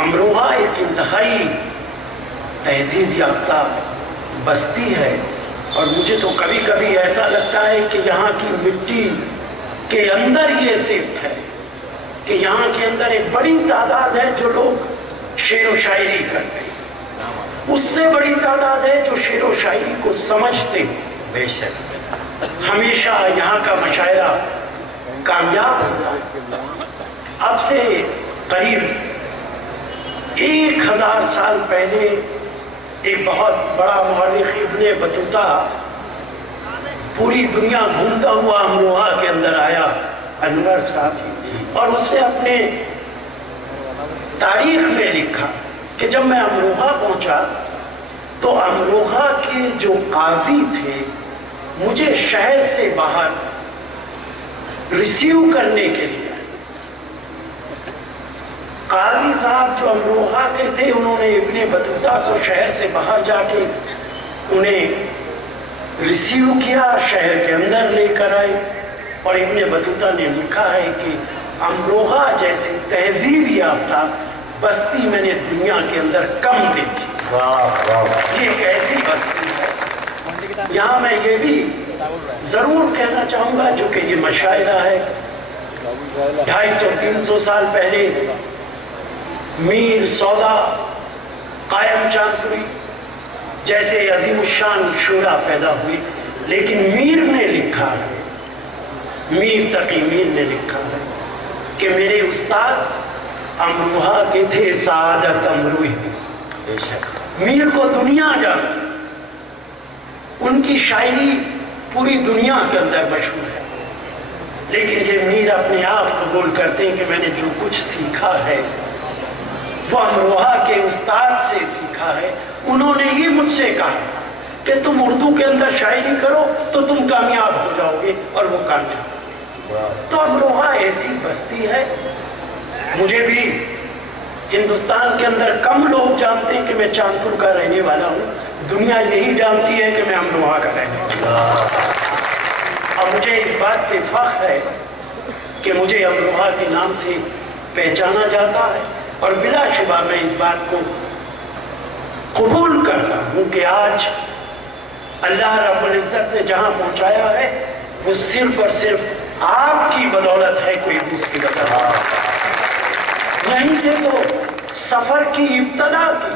امروہہ ایک انتہائی تہذیب یافتہ بستی ہے، اور مجھے تو کبھی کبھی ایسا لگتا ہے کہ یہاں کی مٹی کے اندر یہ صفت ہے کہ یہاں کے اندر ایک بڑی تعداد ہے جو لوگ شعر و شاعری کرتے ہیں، اس سے بڑی تعداد ہے جو شعر و شاعری کو سمجھتے ہیں۔ بے شک ہمیشہ یہاں کا مشاعرہ کامیاب ہوتا ہے۔ اب سے قریب 1000 سال پہلے ایک بہت بڑا مورخ ابن بطوطہ پوری دنیا گھومتا ہوا امروہہ کے اندر آیا، انور صاحب، اور اس نے اپنے تاریخ میں لکھا کہ جب میں امروہہ پہنچا تو امروہہ کے جو قاضی تھے مجھے شہر سے باہر ریسیو کرنے کے لیے، قاضی صاحب جو امروہہ کے تھے انہوں نے ابن بطوطہ کو شہر سے باہر جا کے انہیں ریسیو کیا، شہر کے اندر لے کر آئے، اور ابن بطوطہ نے لکھا ہے کہ امروہہ جیسی تہذیب یافتہ بستی میں نے دنیا کے اندر کم دیکھی۔ یہ ایک ایسی بستی ہے۔ یہاں میں یہ بھی ضرور کہنا چاہوں گا، جو کہ یہ مشاعرہ ہے، 250-300 سال پہلے میر سودا قائم چاندپوری جیسے عظیم الشان شعراء پیدا ہوئی، لیکن میر نے لکھا ہے، میر تقی میر نے لکھا ہے کہ میرے استاد امروہہ کے تھے سعادت امروہی۔ میر کو دنیا جانتی، ان کی شاعری پوری دنیا کے اندر مشہور ہے، لیکن یہ میر اپنے آپ قبول کرتے ہیں کہ میں نے جو کچھ سیکھا ہے وہ امروہہ کے استاد سے سیکھا ہے۔ انہوں نے ہی مجھ سے کہا کہ تم اردو کے اندر شاعری کرو تو تم کامیاب ہو جاؤ گے، اور وہ کامیاب۔ تو امروہہ ایسی بستی ہے، مجھے بھی ہندوستان کے اندر کم لوگ جانتے ہیں کہ میں چاندپور کا رہنے والا ہوں، دنیا یہی جانتی ہے کہ میں امروہہ کا رہنے والا ہوں، اور مجھے اس بات پہ فخر ہے کہ مجھے امروہہ کے نام سے پہچانا جاتا ہے، اور بلا شبہ میں اس بات کو قبول کرتا ہوں کہ آج اللہ رب العزت نے جہاں پہنچایا ہے وہ صرف اور صرف آپ کی بدولت ہے، کوئی دوسری بدولت نہیں۔ سے تو سفر کی ابتدا کی،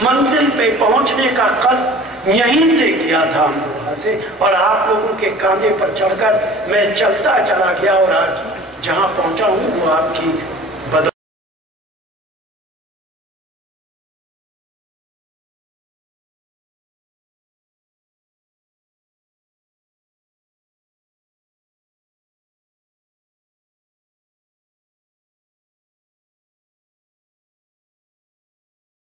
منزل پہ پہنچنے کا قصد یہیں سے کیا تھا امروہہ سے، اور آپ لوگوں کے کاندھے پر چڑھ کر میں چلتا چلا گیا، اور آج جہاں پہنچا ہوں وہ آپ کی